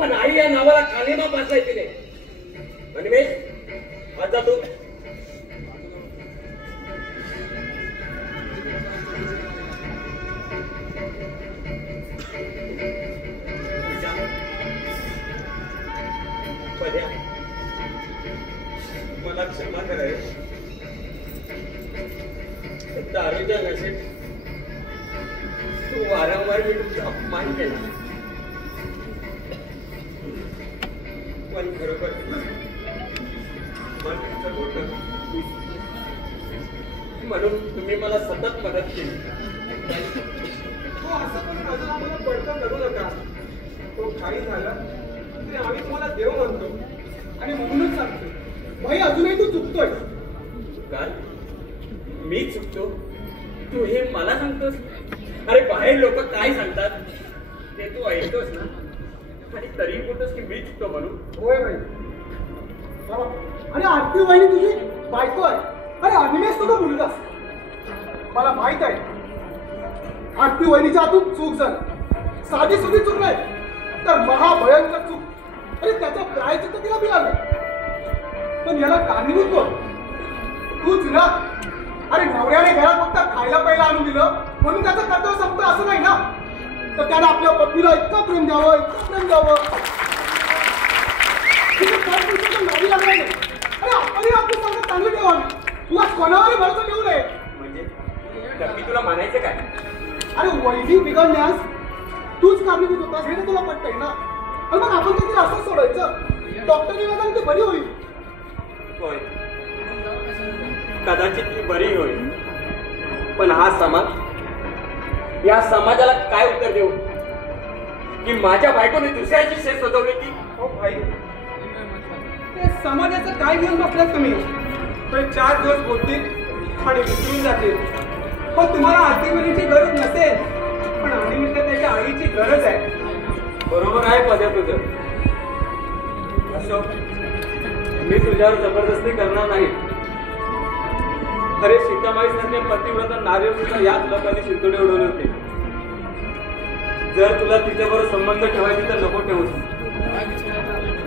पण आई या नावाला कालिमा पाचलाय तिने. अनिमेष, आज जा तू. मला क्षमा कराय. दारूच्या नशेत तू वारंवार मी तुमचा अपमान केला. पण खरोखर मन तुमचं होतं म्हणून तुम्ही मला सतत मदत केली. तो असं पण अजून आम्हाला बडकं करू नका. तो काही झाला तरी आम्ही तुम्हाला देव म्हणतो आणि म्हणूनच सांगतो, भाई अजूनही तू चुकतोय. काय मी चुकतो? तू हे मला सांगतोस? अरे बाहेर लोक काय सांगतात ते तू ऐकतोस ना, आणि तरीही बोलतोस की मी चुकतो म्हणून. होय भाई. आणि आरती वहिनी तुझी बायको आहे. अरे अनिमेष तुझा मुलगा. मला माहित आहे आरती वहिनीच्या हातून चूक झाली. साधी सुधी चूक नाही तर महाभयंकर चूक. अरे त्याचं प्रायचित्त तिला मिळालं. पण याला कारणीभूत कोण? तूच ना. अरे नवऱ्याने घरात फक्त खायला प्यायला आणून दिलं म्हणून त्याचं कर्तव्य संपतं असं नाही ना. तर त्याने आपल्या पत्नीला इतकं प्रेम द्यावं, इतकं प्रेम द्यावं. नावी लागला नाही. अरे आपणही आपली संगत चांगली ठेवावी. तुला कोणावरही भरोसा ठेवू नये. म्हणजे मी तुला म्हणायचं काय? अरे वैदी बिघडण्यास तूच कारणीभूत होतास हे तर तुला पटतंय ना. अरे मग आपण तिला असं सोडायचं. डॉक्टरने वेळेला ती बरी होईल. होय, कदाचित ती बरी होईल. पण हा समाज, या समाजाला काय उत्तर देऊ की माझ्या बायकोने दुसऱ्याची शेत सजवली की? हो भाई, ते समाजाचं काय घेऊन बसलात तुम्ही? पण 4 दिवस बोलतील आणि विसरून जातील. हो, तुम्हाला आरतीवरीची गरज नसेल पण अनिमिषला त्याच्या आईची गरज आहे. बरोबर आहे पद्या तुझं. अशोक, मी तुझ्यावर जबरदस्ती करणार नाही. अरे सीतामाई सारख्या पतिव्रता नारीवर सुद्धा याच लोकांनी शिंतोडे उडवले होते. जर तुला तिच्याबरोबर संबंध ठेवायचे तर नको ठेवूस,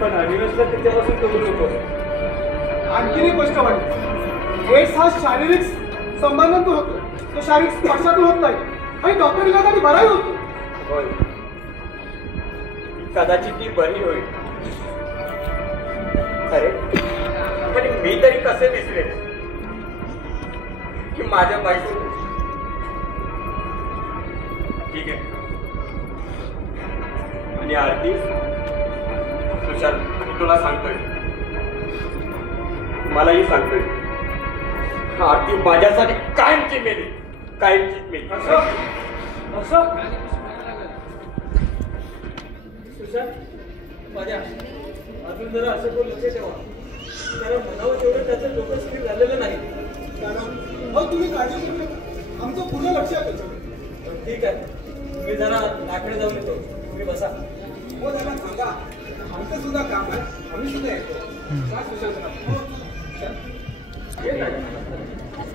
पण अनिमेषला तिच्यापासून करू नको. आणखीन एक गोष्ट वाटते, एड्स हा शारीरिक संबंधातून होतो. तो शारीरिक स्पर्शातून होत नाही आणि डॉक्टर इलाजाने बराही होतो. होय, कदाचित ती बरी होईल. अरे पण मी तरी कसे दिसले की माझ्या बायको? ठीक आहे. आणि आरती, तुषार, मी तुला सांगतोय, मलाही सांगतोय, आरती माझ्यासाठी कायमची मेली. कायमची मेली. असं तुषार, माझ्या अजून जरा असं तो लक्ष ठेवा. कारण मनावर तेवढं त्याचं डोकं स्थिर झालेलं नाही. कारण तुम्ही काळजी करू नका, आमचं पूर्ण लक्ष आहे त्याच्यावर. ठीक आहे, मी जरा लाकडे जाऊन येतो. तुम्ही बसा. हो, त्याला सांगा आमचं सुद्धा काम आहे, आम्ही सुद्धा येतो. ये ना.